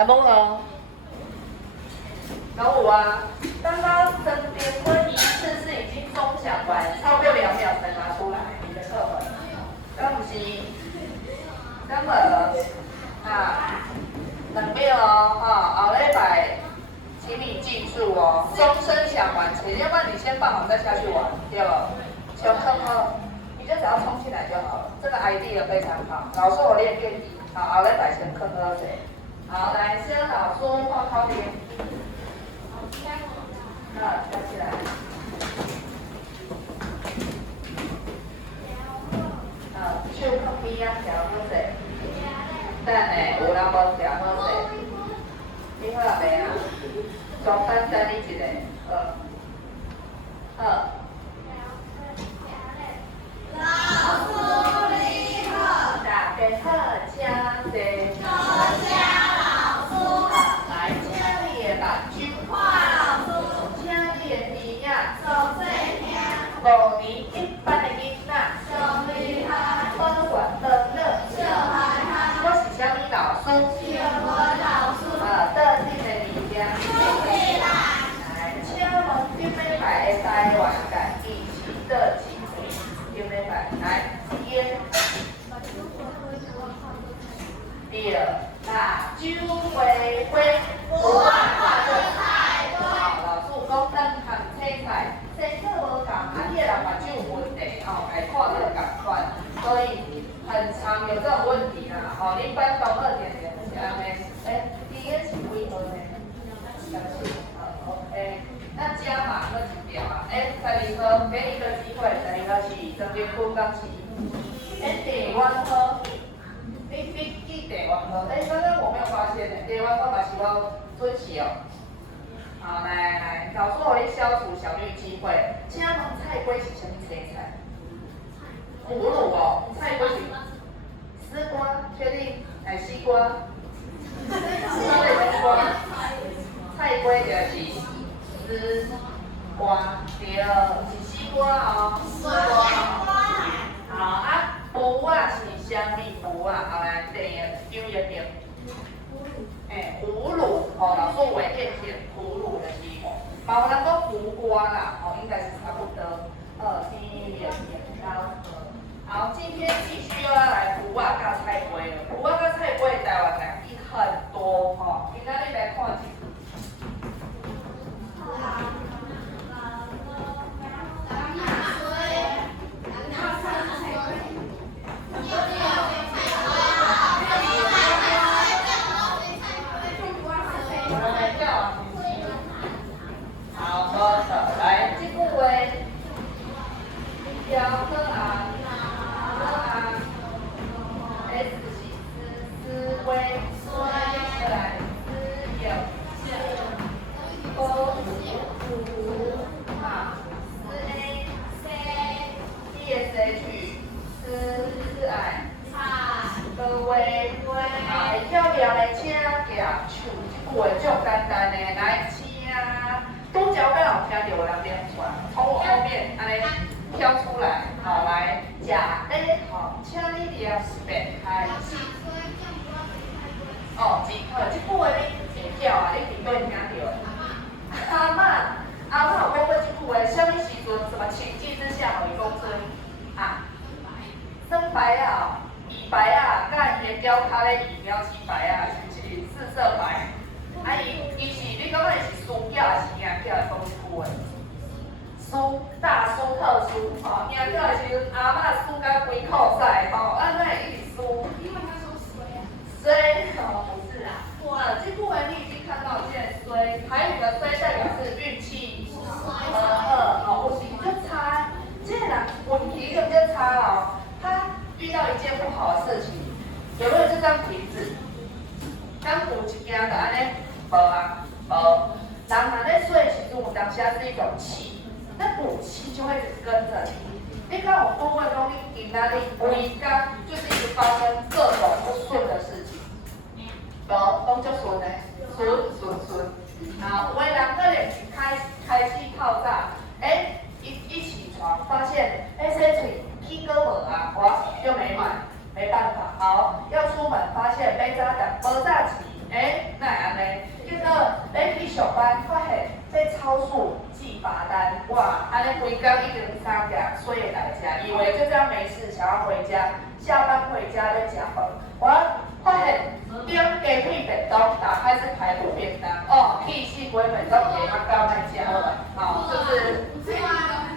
来问哦。老五啊，刚刚整点问一次是已经钟响完，超过2秒才拿出来你的课本。刚不是，刚无啊，2秒哦，哈，后礼拜请你记住哦，钟声响完前，要不然你先放好再下去玩，对不？小课后，你就只要冲进来就好了。这个 idea 非常好，老师我练练底，好，后礼拜先课喝水。好，来，先老师画考点。加起来。手旁边啊，调好势。等下有人无调好势？你好未啊？专班等你一下。好。老师你好。大家好，请坐。多谢老师。来，请你的目睭。老师。请你的字啊。上细听。5年1班的囡仔。上厉害。保管登乐。小孩孩。我是啥物老师？小文老师。倒进的物件。来，请问今礼拜的台湾家己是倒一回？今礼拜来1。2，辣椒花花。有啊，看得太多。老师讲咱含青菜，生课无共，迄个人目睭有问题，家看到共款，所以很常有这种问题啦。恁班中2点点是安尼，第一是几号呢？OK， 那加码那几条啊？12号，给你一个机会，12号是曾经空档期。第1号，你记第1号？刚刚我没有发现呢，第1号嘛是我准时哦。好，来，老师我咧消除小绿机会。请问菜龟是什么青菜？葫芦哦，菜龟是丝瓜，确定？西瓜？西瓜。菜龟就是丝瓜，对，是西瓜哦，丝瓜。好啊，卜啊是啥物卜啊？后来第2张页面。葫芦，老师我会念葫芦的题目。嘛有人讲胡瓜啦，应该是差不多。第2页好，今天必须要来胡啊甲菜龟了。胡啊甲菜龟台湾人伊很多今仔日来看一下。来，这句话，雕刻啊，S 是思维，来思有，思ASH 思爱，各位，会跳跃的请举手，这句话足简单的，来请。多脚刚好听到有人连传，从我后面安尼跳出来，好来假 A 好，请你俩别开始。这句话你会跳啊？你顶多听到。阿嬷有讲过这句话，什么时阵、什么情境之下会讲出啊？生白啊，乙白啊，甲伊的标卡咧乙标起白啊，是不是四色白？伊是你感觉伊是输囝还是赢囝讲这句话？输大输特输，赢囝的时阵阿嬷输甲规口屎，那会一直输。因为他说衰啊。衰不是啦。这句话你已经看到，现在衰，台语的衰代表是运气有时就差，这个人运气就比较差哦。他遇到一件不好的事情，有没有这张瓶子？敢有一件就安尼？无啊，无。人若咧睡的时阵，有当下是一种气，那股气就会一直跟着你。你看我顾问讲，你今仔日规工就是一直发生各种不顺的事情，无拢足顺的，顺。好，有的人可能是开气泡炸，一起床发现，洗嘴起哥无啊，我又没买，没办法。好，要出门发现没炸起，那上班发现要超速记罚单，哇！安尼规工一定三点所以来家，以为就这样没事，想要回家，下班回家要吃饭，我发现点鸡腿便当，打开是排骨便当，哦，气死鬼便当给他搞来吃了，哦，就是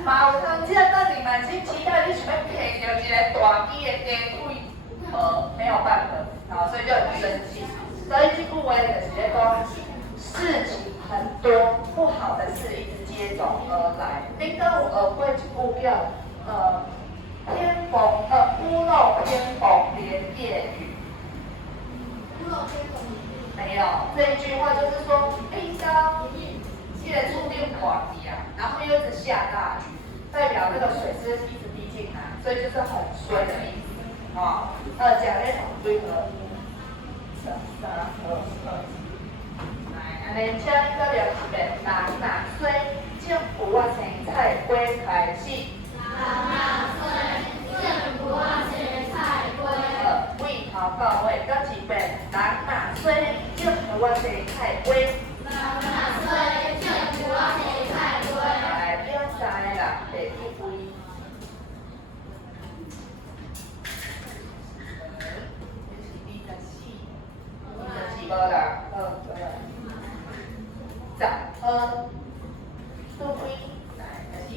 嘛有通这等你满心期待，你想要摕到一个大鸡的鸡腿，没有办法，好，所以就很生气。所以这句话就是在讲，事情很多，不好的事一直接踵而来。恁敢有学过一句叫屋漏偏逢连夜雨？没有，这一句话就是说，刚这个注定垮堤啊，然后又一直下大雨，代表那个水是一直滴进来，所以就是很衰的意思啊。讲那种对合。来，安尼请你搁念一遍，人若衰，种有啊生菜花开始。人若衰，种有啊生菜花。尾头到尾搁一遍，人若衰，种有啊生菜花。人若衰，种有啊生菜花。来，表三个人第一位。无啦，对啊。十号，数位来开始。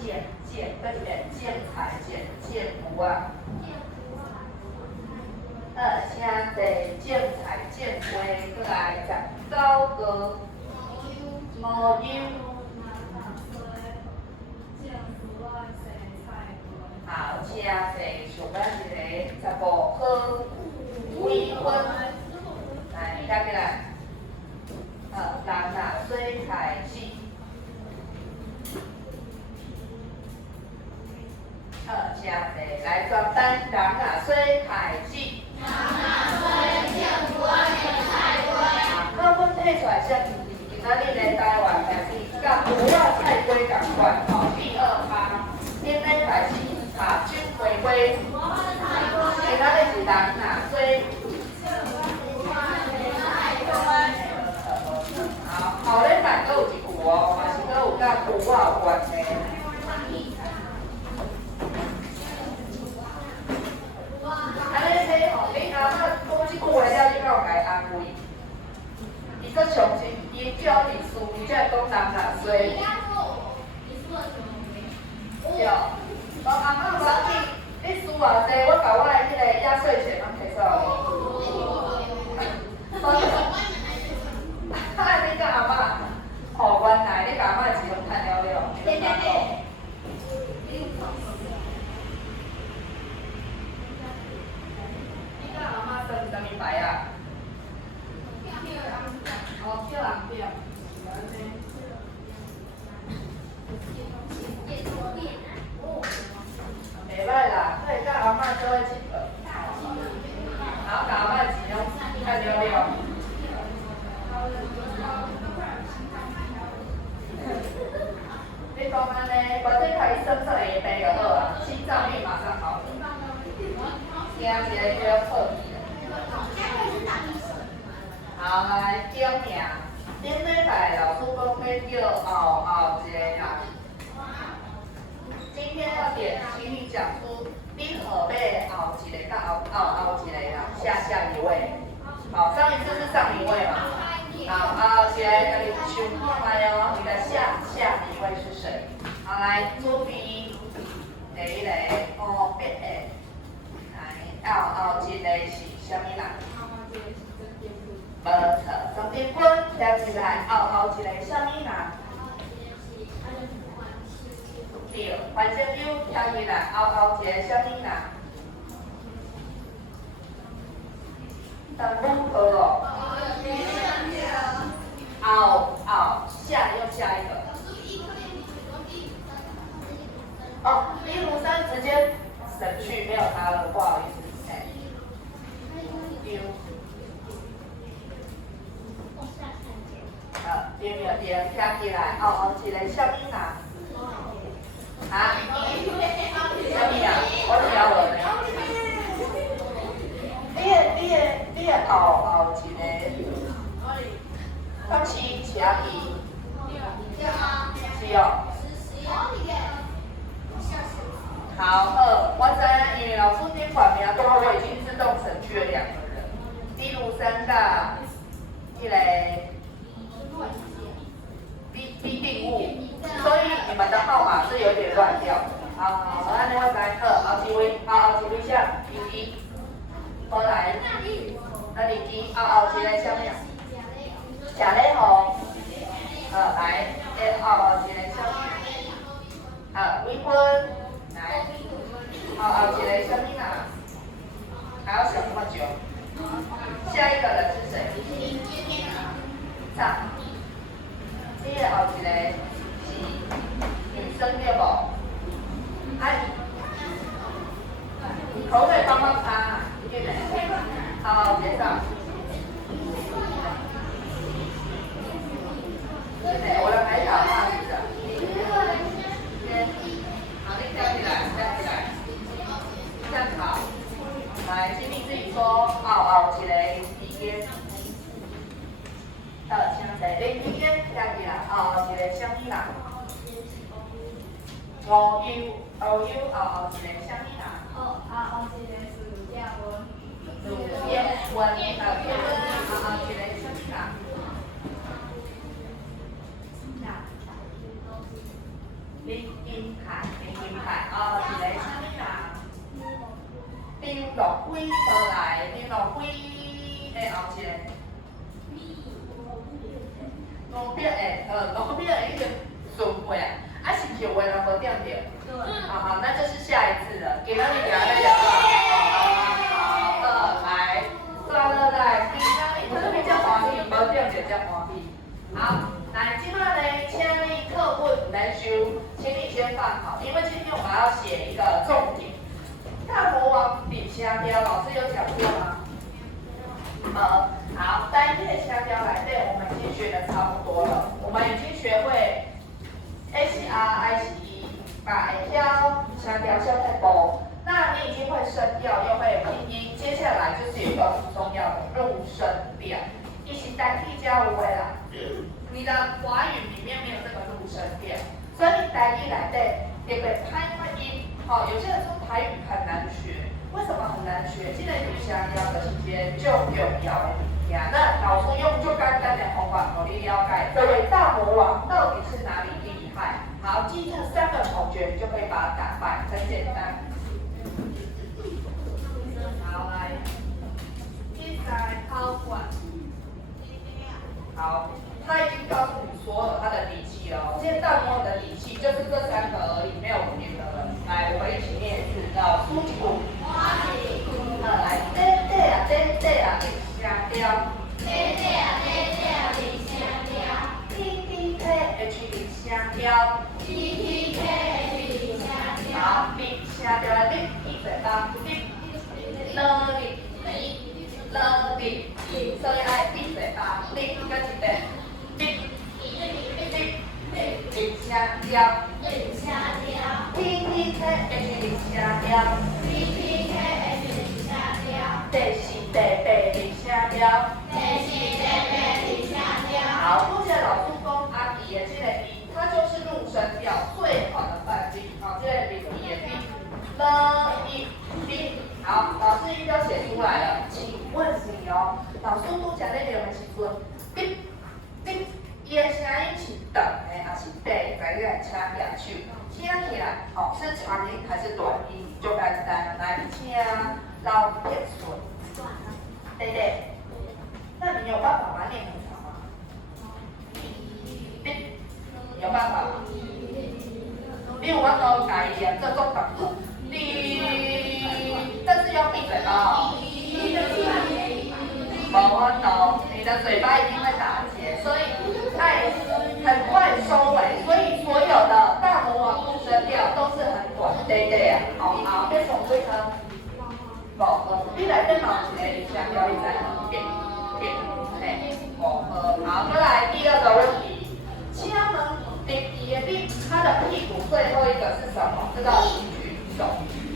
剪，搁一遍，剪菜剪有啊。请坐剪菜剪花，搁来19个。无忧。好，请坐上班一个15号微婚，来，加起来，人若水开始，请坐来转单，人若水开始，人若水种有啊生菜花。好，阮摕出来啥字？今仔日的台湾名字，甲有啊菜花同款，第二趴，今日开始。酒花花，其他的是人若水。好，后礼拜阁有一句哦，嘛是阁有甲有我有关的。安尼说吼，你阿嬷讲即句话了，你敢有甲伊安慰？伊阁相信，伊叫你输，伊才会讲人若水。对。阿嬷无要紧，你输偌济，我把我的迄个压岁钱拢摕出来。你甲阿嬷，原来你甲阿嬷钱拢趁了了。你甲阿嬷算啥物牌啊？叫人票。袂歹啦，可以甲阿嬷做伙佚佗，然后甲阿嬷钱拢趁了了。你讲安尼，反正开始算算下病就好啊，心脏病马上好。惊一个叫破皮的。好，来点名，顶礼拜老师讲要叫后一个人。今天要点，请你讲出你后背后一个到后一个人，下一位。好，上一次是上一位嘛？好，后一个给你想看卖哦，你的下一位是谁？好，来，左边第一个后背的，来后一个是啥物人？无错，张建坤，跳起来，后一个啥物人？对，环境优跳起来，后一个啥物人？等如何哦？下一个。153直接省去，没有他了，不好意思。丢。对，跳起来，后一个啥物人？啊？啥物啊？我听无呢。你的头空气是要记。是哦。好，我知影，因为老师顶款名多，我已经自动省去了2个人，李如生甲迄个李定武，所以你们的号码是有点乱掉的。好，安尼我知，后一位，后一位啥？李基，过来，李基，后一个啥物啊？贾磊宏，来，后一个啥物？微坤，来，后一个啥物啊？还要想那么久？下一个人是谁？上，这个后一个是女生对不？口水帮帮擦，对不对？好，接上。对，我的海藻画是的。好，你站起来，站起来，站好。来，请你自己说，后一个时间。请坐，你时间站起来，后一个什么人？吴优，后一个什么人？后一个是陆建文。陆建文，后一个什么人？林金凯，林金凯，后一个什么人？丁乐辉过来，丁乐辉的后一个。路边已经顺过啊，是票话人无点着。好，那就是下一次了。今仔日行在讲好，来，抓落来，今仔日特别较欢喜，无点着较欢喜。好，来，今仔呢，请你课本来修，请你先放好，因为今天我们要写一个重点。大魔王顶虾雕，老师有讲过吗？好，单一的虾雕来对，我们已经学的差不多了，我们已经学会 HRICE， 把 A 挑虾雕消太多，那你已经会声调，又会拼音，接下来就是有一个很重要的入声调，一起单一加无为啦。你的华语里面没有这个入声调，所以你单一来对，也会拍音。有些人说台语很难学，为什么很难学？这个女虾雕的时间就重要的物件。那老师用就简单的方法努力了解，这位大魔王到底是哪里厉害？好，记住3个口诀，你就可以把它打败，很简单。好，来，现在考管。好，他已经告诉你说了他的底气了。现在大魔王的底气就是这3个而已，没有别的了。来，我们一起念一次，叫苏吉古。来，对啊，虾雕。PPKH 虾雕。好，立虾雕的立，闭嘴巴，立，了立，所以爱闭嘴巴，立跟一遍，立虾雕。PPKH 虾雕。地虾雕。好，目前老师讲阿弟的这个弟，它就是入声调最好的范例。好，这个弟也弟，弟。好，老师音标写出来了，请问你哦，老师拄才咧念的时阵，滴，伊的声音是长的还是短？在你来请两手，听起来是长音还是短音？就简单，来请老撇顺。对，那你有办法把它念很长吗？有办法吗？你有办法改一点这种感觉，但是要闭嘴巴哦。我懂，你的嘴巴一定会打结，所以很快收尾，所以所有的大魔王入声调都是很短，对啊，好，变成对呢。你来电脑一个你想要你在点，好，再来第2个问题，敲门第的第，它的屁股最后一个是什么？这道题举手。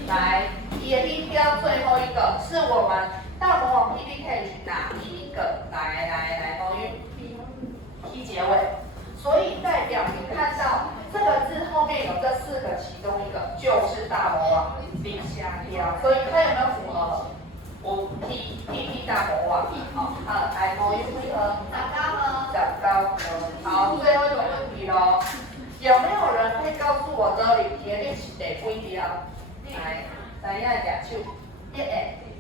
来，第的音标最后一个是我们大魔王 PPK 哪一个？来，王玉。T 结尾，所以代表你看到这个字后面有这4个，其中一个就是大魔王林虾雕，所以它有没有符合？我 T 大魔王，好，来某一回合，长高，好，最后一个问题喽，有没有人可以告诉我这里铁力是第几条？来，知影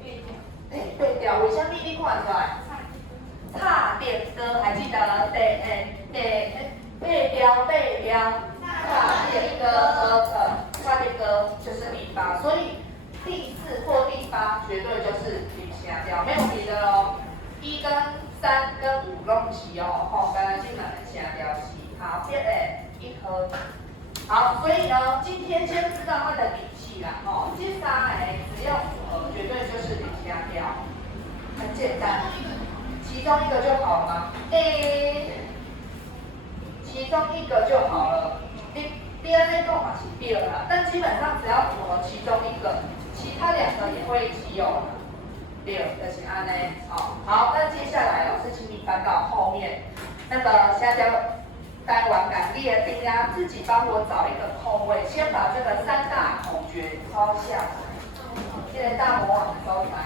举手，8条，为什么你看出来？差点歌还记得8条，差点歌就是第8，所以第4或第8绝对就是林虾雕，没有别的喽。1跟3跟5拢不是哦，吼，刚刚进来的虾雕是好，8个1颗。好，所以呢，今天先知道它的底气啦，吼，这3个只要符合，绝对就是林虾雕，很简单。其中一个就好了吗？其中一个就好了。你安尼讲嘛是对啦，但基本上只要符合其中一个，其他2个也会一起有。对，就是安尼。好，那接下来老师请你翻到后面，那个虾雕单完感列定啊，自己帮我找一个空位，先把这个3大口诀抄下来，现在大魔王收起来。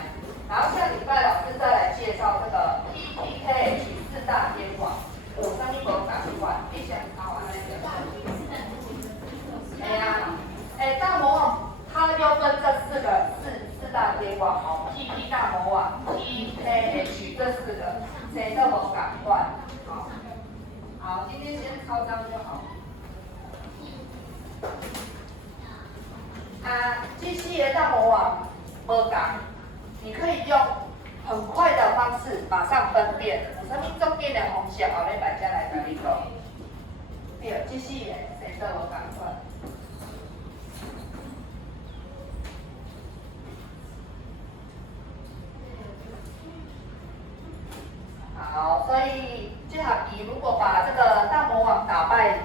然后下礼拜老师再来介绍这个 PPKH 4大天王，有啥物无赶快，你先抄完那个。大魔王它又分这四大天王哦 ，PP 大魔王、PKH 这4个，谁都无赶快，好，今天先抄这样就好。这4个大魔王无讲。你可以用很快的方式马上分辨，有啥物重点的方式，后礼拜再来跟你讲。对，这4个谁都无共款。好，所以这学期如果把这个大魔王打败，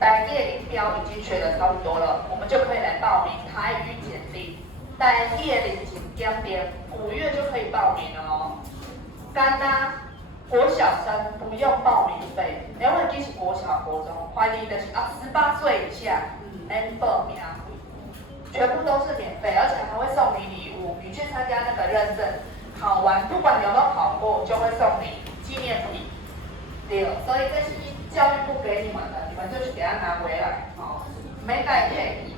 单页音标已经学得差不多了，我们就可以来报名台语检定。单页5月就可以报名了哦。干呐，国小生不用报名费，因为这是国小、国中，欢迎的是18岁以下能报名，全部都是免费，而且还会送你礼物。你去参加那个认证，考完不管你有没有考过，就会送你纪念品。对，所以这是教育部给你们的，你们就去给他拿回来，没带配。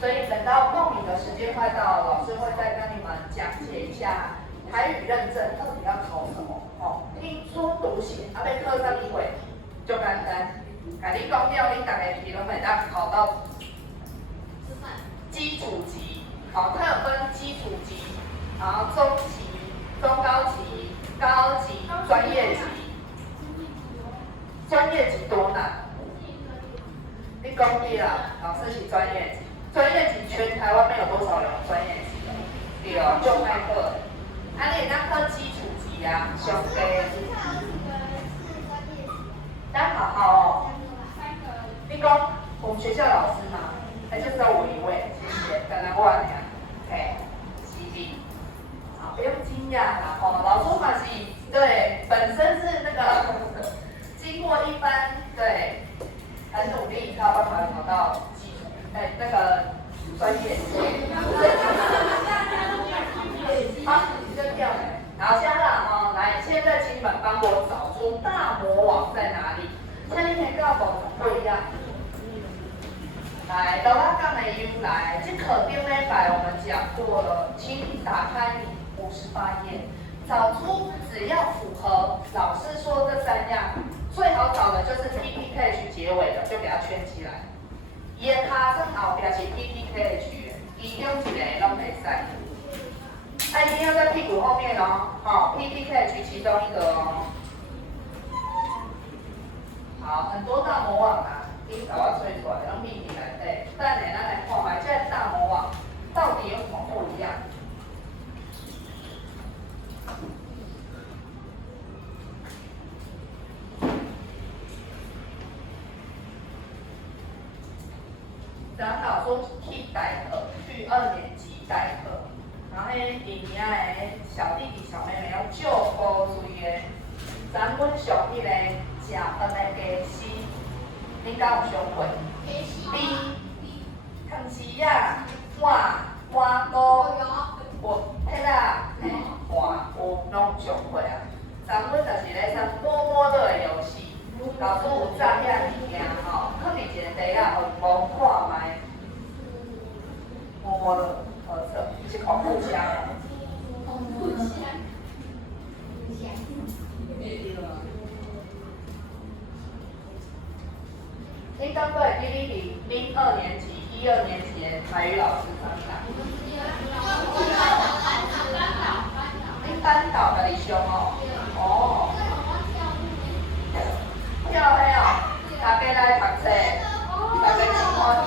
所以等到报名的时间快到了，老师会再跟你们讲解一下台语认证到底要考什么。听说读写要考啥物会，就简单。甲你讲了，你大家去拢会当考到基础级。好，它有分基础级，然后中级、中高级、高级、专业级。专业级多难？你讲对啦，老师是专业级。专业级全台湾没有多少人专业级的，对哦，就卖课。你那科基础级啊，上低。咱好好哦。你讲我们学校老师嘛，还就只有我一位，谢谢，刚刚我俩，是的。好，不用惊讶啦，老师嘛是，对，本身是那个经过一番对很努力，才有办法考到。那个专业，好，你就掉了。然后下来来，现在请你们帮我找出大魔王在哪里。像你每个宝不一样。来，老大杠的 U 来，这肯定那版我们讲过了，请你打开你58页，找出只要符合老师说这3样，最好找的就是 PPKH 结尾的，就给它圈起来。伊的卡算后壁是 PPKH 的，其中一个拢袂使。一定要在屁股后面哦，PPKH 其中一个哦。好，很多大魔王啊，你甲我吹出来，拢秘密内底。等下咱来看卖，这个大魔王到底有什么不一样？咱老师去代课，去2年级代课，然后迄年的小弟弟、小妹妹要借古锥的，咱阮上迄个食饭的家私，恁敢有想过？米、汤匙啊、碗糕、迄啦、盘有拢有上过啊。咱阮就是咧上摸摸乐的游戏，老师有炸遐物件吼，放伫一个地啊，互摸看卖。摸摸乐，好色，是恐怖箱哦。恐怖箱。恁敢过会记你恁2年级、1、2年级的台语老师怎么样？恁班导家己上哦。哦。跳迄哦，大家来读册，大家真欢喜。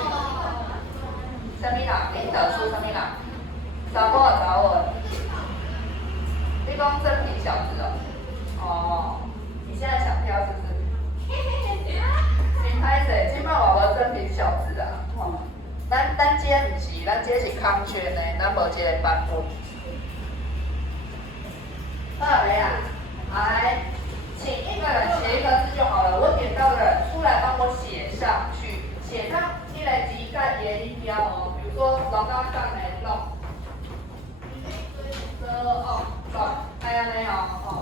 啥物人？恁导出啥物人？查某啊查某的？你讲真品小子哦。哦。你现在想跳是不是？真歹势，即摆话无真品小子啊。咱这毋是，咱这是康圈的，咱无这个版本。好了呀，来，请一个人写一个字就好了。我点到的人出来帮我写上去，写上一个字甲伊的音标哦。比如说老高上来弄，哎安尼哦，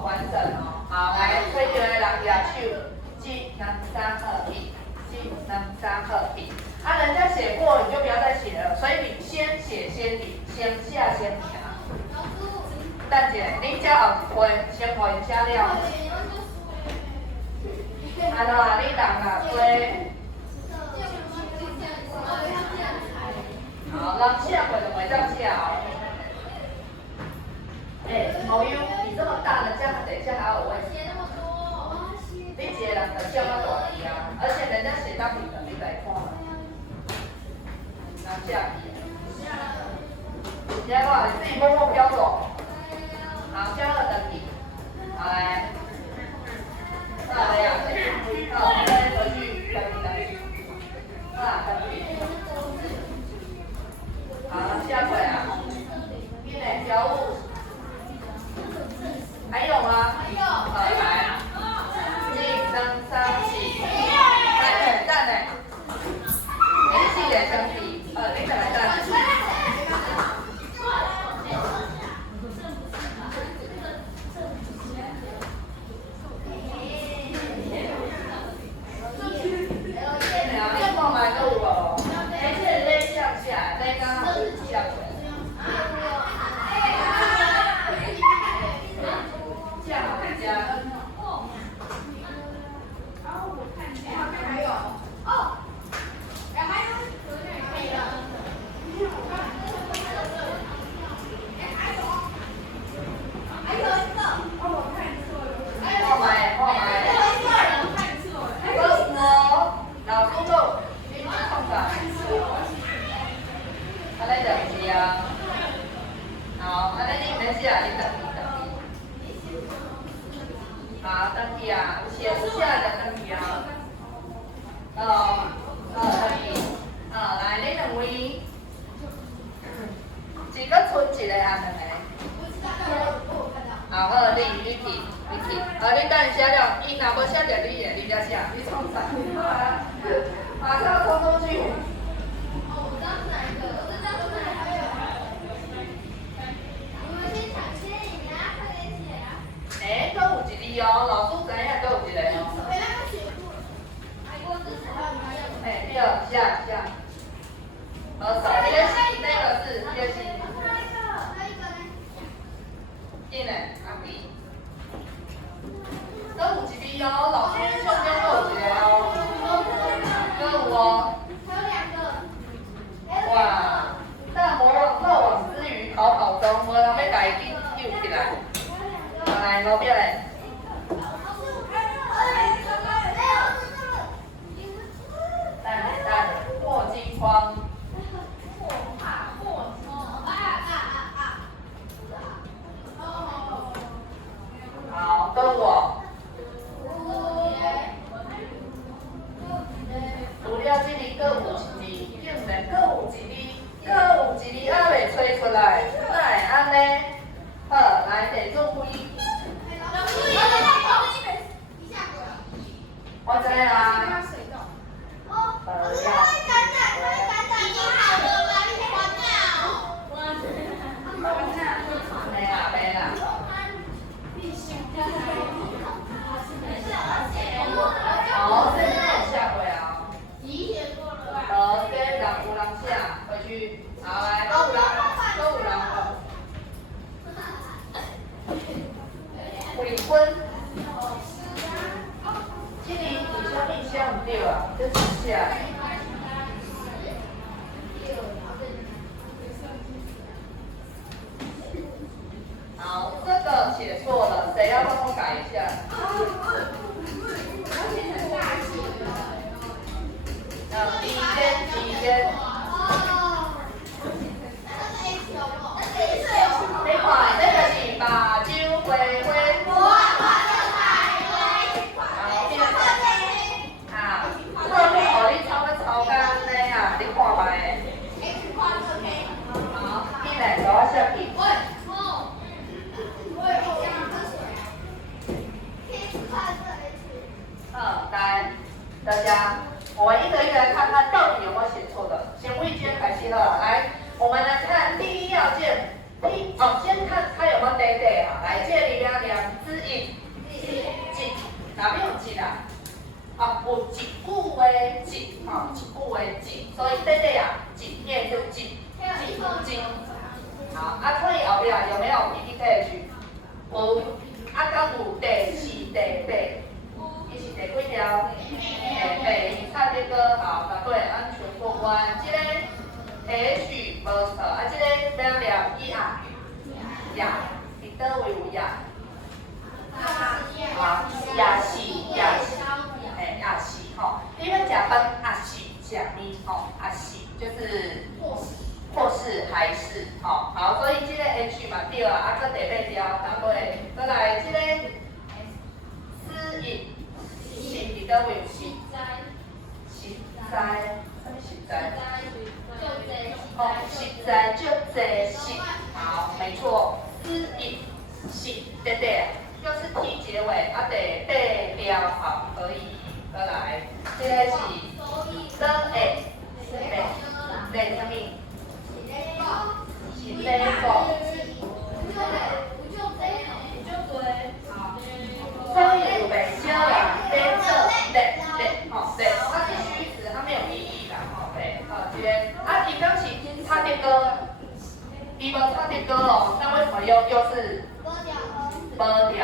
完整哦。好，来，推着的人举手，1、2、3、2、1，1、2、3、2、1。啊，人家写过你就不要再写了，所以你先写先领，先下先名。蛋姐，恁遮后一批，先互因写了。安怎啊？你人啊多。好，人写过就袂当写哦。朋友，你这么大了，这样等一下还有位置。你一个人就写到大字啊，而且人家写到你的，你来看。拿下笔，结果你自己默默飘走。好，第2等笔，好来，到了呀，好，回去等笔，等笔，好，下回啊，你来教务，还有吗？还有，好来，1、2、3、4，蛋呢？你4个兄弟。你再来蛋。你看卖搁有无？这个类向下，这个向下。这样加。还有。哦。好，安尼你免写，你等伊。好，等伊啊，写不下就等伊啊。等伊。来，你2位，一个剩一个啊，2个。好，你去，你等伊写了，伊若无写着你的，你才写，你创啥？马上冲出去。搁有一字哦，老师知影搁有一个哦。对，下。好手，这个是这个是，这个是。进来，阿弟。搁有一字哦，老师手边搁有一个哦。搁有哦。哇！大魔王漏网之鱼逃跑中，无人要家己救起来。来，老表嘞。蛋，墨镜框。好，跟我。除了这里各有一字，竟然各有一字还袂吹出来，哪会安尼？好，来第2位。我知啊。哦，可是它会感染，它会感染。已经好了啦，你关掉。没啦没啦。好，这边有下回啊。好，跟人有人下回去。好，来，都有人，都有人。未婚。今年你啥物写唔对啊？这是写。好，这个写错了，谁要帮我改一下？几间？你看，这个是把酒花花。啊，这边互你抄要抄干呢啊，你看卖。好，你来给我写起。来，大家，我们一个一个来看看到底有没有写错的。先为今天开始了，来，我们来看第一要件。先看它有没有对对啊。来，这里边两只一，哪边有一啊？有一句的一，一句的一，所以对对啊，一念就一。好，所以后边有没有 PPTH？ 有，刚有第四、第八。伊是第几条？第8，差这个好，答对，安全过关。这个 H 无错，这个要念一啊，呀，伫倒位有呀？也是，吼。你要食饭也是食面吼，也是就是或是还是吼。好，所以这个 H 嘛对啊，搁第8条答对。再来这个私隐。伫倒位有实在，什么实在？实在就这实。好，没错，私隐实对对，就是 T 结尾，第8条好，可以。再来，这个是跟诶，对，什么？是 level。所以有袂少人在做对，它是虚词，它没有意义啦，对，这边伊表示差点歌，伊无差点歌哦，那为什么又是波调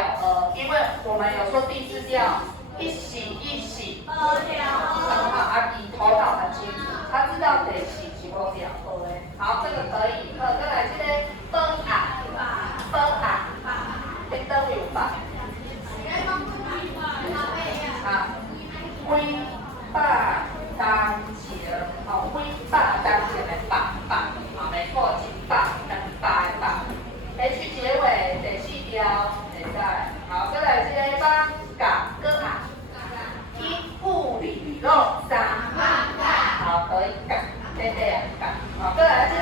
因为我们有说第4调一洗，很好，伊头脑很清楚，他知道得洗波调，对，好，这个可以，再来这个分啊，你都有吧？威霸当前，威霸当前的霸，没错，是霸的霸。H 结尾第4条，会使。好，再来这个把甲跟啊，一物理论3。好，可以甲，对啊，甲。好，再来这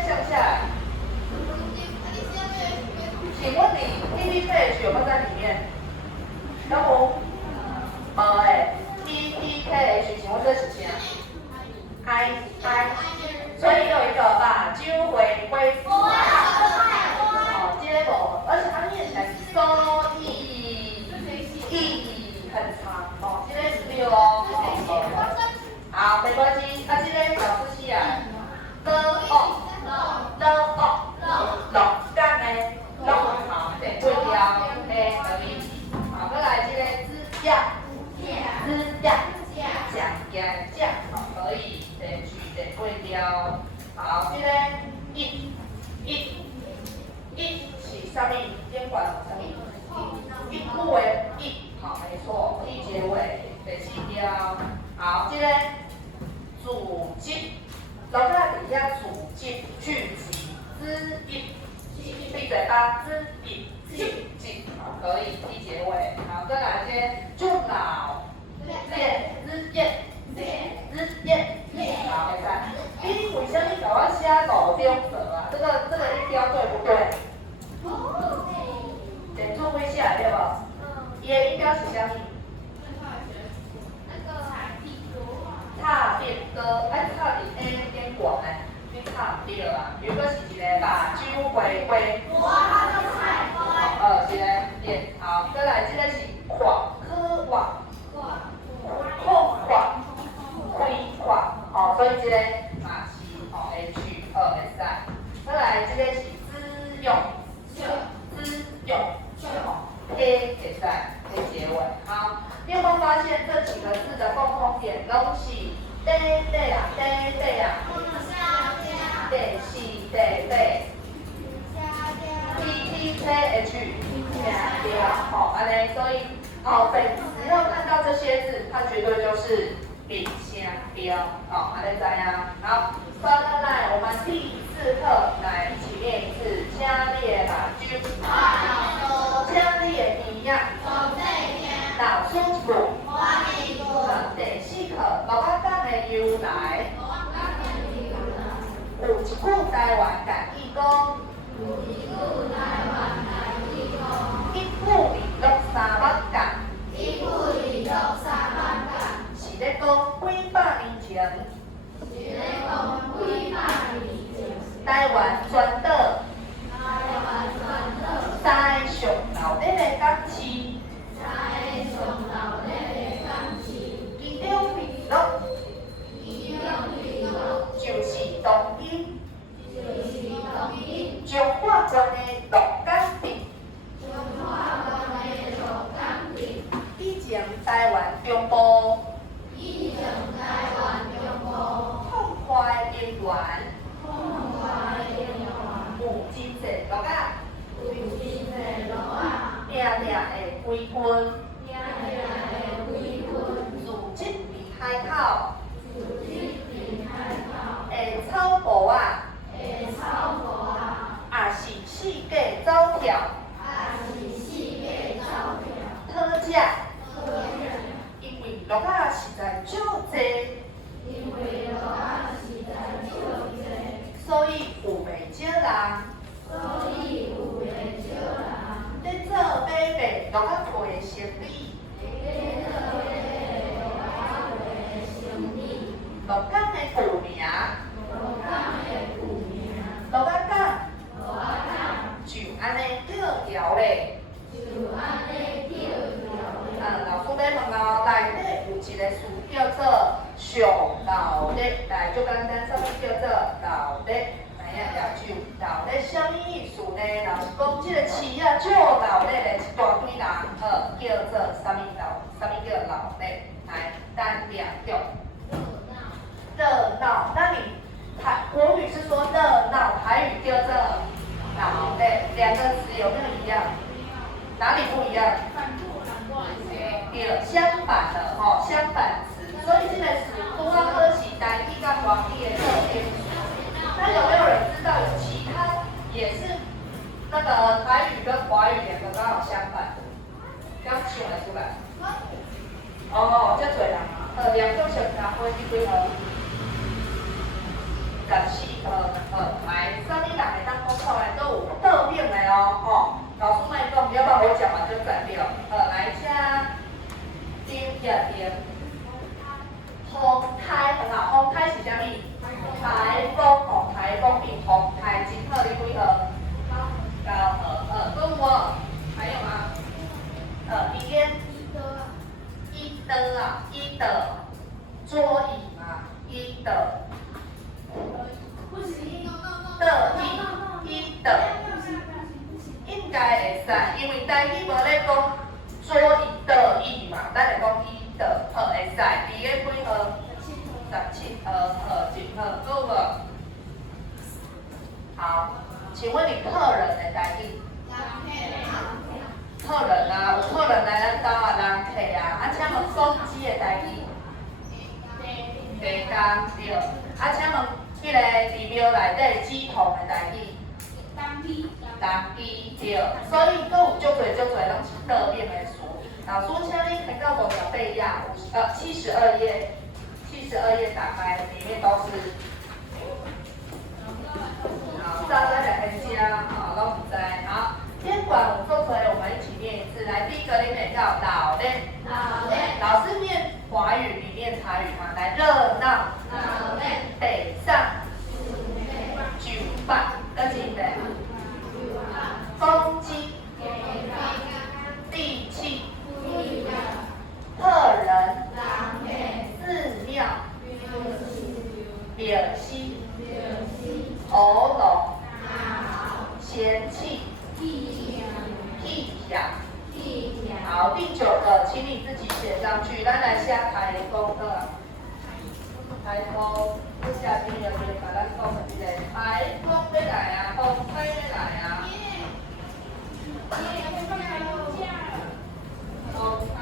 向下来。请问你 PPTH 有没有在里面？有无？没诶。PPTH， 请问这是啥 ？I， 所以有一个把酒回归。这个无，而且它念起来是收益，很长这个是对哦。好，没关系，这个老师起来。干呢？好，对，对调，可以。好，再来这个支架。酱，可以，第8条。好，这个一是啥物？监管啥物？一句的一，好，没错，一结尾，第4条。好，这个组织，老师在底下组织聚集，之一，闭嘴巴，之一，好，可以，一结尾。好，再来些就老。好，你为什么给我写5种色啊？这个一条对不对？点注意下对不？伊的一条是啥物？龟龟。是咧练。好，再来这个是跨科跨，空跨，开跨。哦，所以这个嘛是哦 H 会使。再来这个是资用，资用，A 会使的结尾。好，你有没有发现这几个字的共通点都是地啊，地啊，地是地地。TTKH 好，安尼，所以只要看到这些字，它绝对就是丙香标，好，安尼知呀？好，再来，我们第4课来一起念一次，加列马居，加列尼亚，老师傅，第4课，罗巴港的由来，有一句台湾谚语讲。一富二300港，是咧讲几百年前，台湾全岛3个上闹热的港市，其中娱乐就是当今。中华关的鹿港镇，以前台湾中部，痛快的人员，有真侪鹿仔，定定的归根，自己离海口，的草埔啊。也是四界走跳，讨食，因为鹿仔实在少济，所以有袂少人，咧做买卖鹿仔皮的生意。鹿港的古名，鹿仔港。就安尼叫条咧，老师要问哦，内底有一个词叫做上闹热，来就简单，什么叫做闹热？来呀，了解闹热什么意思呢？若是讲这个市啊，足闹热的一大堆人，叫做什么叫闹热？来，单两用。热闹，那你国语是说热闹，台语叫做。闹热，两个词有没有一样？哪里不一样？对，相反的吼，相反词。所以这个词拄啊好是台语甲华语的特点。那有没有人知道有其他也是那个台语跟华语两个刚好相反的？刚想得出来？哦，这多人啊，两种相差会是几何？14来，上面两个当中后来都有特定的哦，老师们讲，要不然我讲完就斩掉。来一下，丁呀丁，风台很好，风台是啥物？台风哦，台风比风台真好，你几何？高和跟我还有吗？一边一的啊，一的桌椅嘛，一的。一的，应该会使，因为台语无咧讲桌椅的椅嘛，咱来讲一的，会使。第个几号？17号，真好，够无？好，请问你客人的台语？客人啊，有客人来咱家啊，人客啊，请问手机的台语？地工对，请问。迄个地庙内底鸡同的台语，当机对，所以佫有足侪拢是特定的词。老师，请你看到58页，72页打开，里面都是。好，大家来分享，好，拢唔知。好，监管我做出来，我们一起念一次。来，第一个你念叫闹热，老师念华语，你念台语嘛？来，热闹，北上，举办，跟起来。嫌弃。屁呀。呀。好，第9个，请你自己写上去。咱来写台风的。台风，这下边有没有把咱讲一个？台风要来啊，风吹要来啊。风开。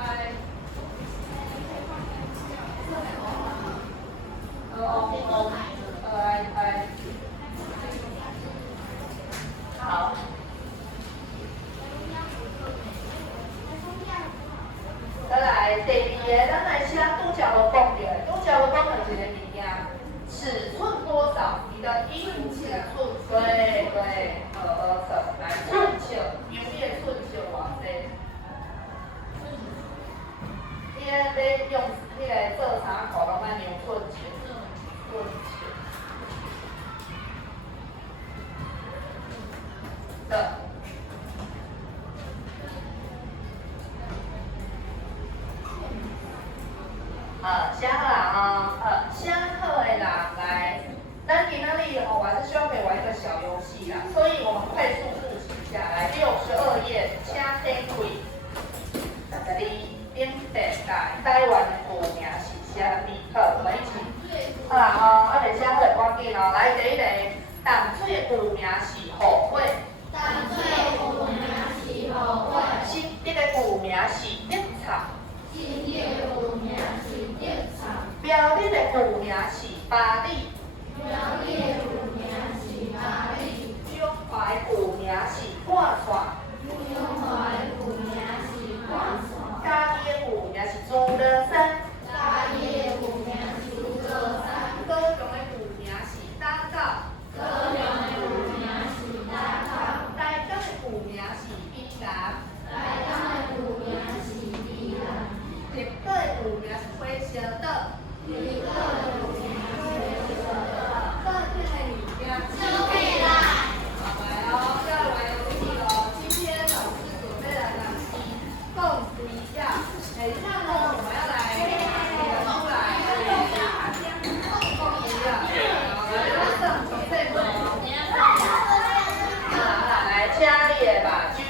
好。再来第2个，咱来写拄则有讲着，拄则有讲到一个物件，尺寸多少？你的衣服尺寸，对，来寸尺，牛业寸尺偌济？你要用迄个做衫裤，拢爱量寸尺，寸尺。的。写好啦写好的人来，咱今仔日我还是希望可以玩一个小游戏啦，所以我们快速复习一下来，62页，请点开，12顶第台湾的古名是啥物？好，我们一起。好啦未写好就赶紧来第1个，淡水古名是何火？淡水古名是何火？新这个古名是绿草。新的古名是绿草。标准的古名是巴黎。标准的古名是巴黎。中华的古名是半线。中华的古名是半线。嘉义的古名是朱德山。嘉义的古名是朱德山。高雄的古名是打狗。高雄的古名是打狗。台中的古名是宜兰。台中的古名是宜兰。台北的古名是火烧岛。台北的古名是火烧岛。各地的物件就可以啦。好，来哦，要玩游戏哦。今天老师准备了2题，共识一下。等一下呢，我们要来写出来，共识一下。好，来，上从这个。来，掐列吧，军。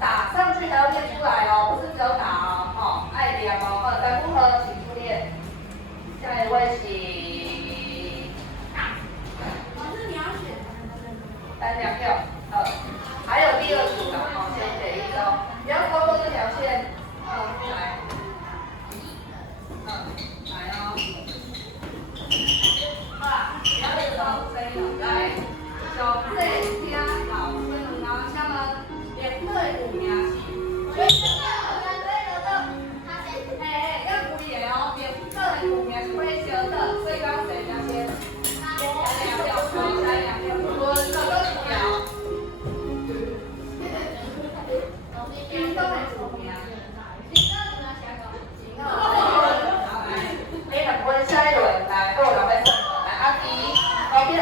打上去还要念出来哦，不是只有打哦，爱念哦，再不合请出列。下一位请。老师你要选单2票，还有第2组的，先给一个，不要超过这条线，来，来哦，不要有高声音，来，小声听老师们拿下了。连队古名是，要注意哦，连队古名是会烧的，所以要谁要先？2票，3、2票，轮到2票。运动的古名，好来，你们分下一轮来，跟我老板说，来阿迪，OK。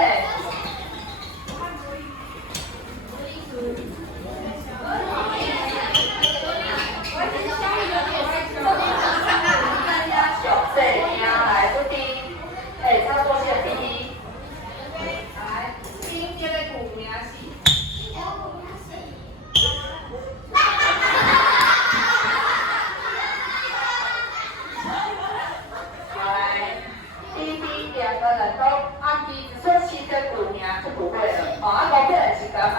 来不低，差不多是第1。来，今天的古名是。好来，第2个人都按第只说7个古名就不会了，5个人是干嘛？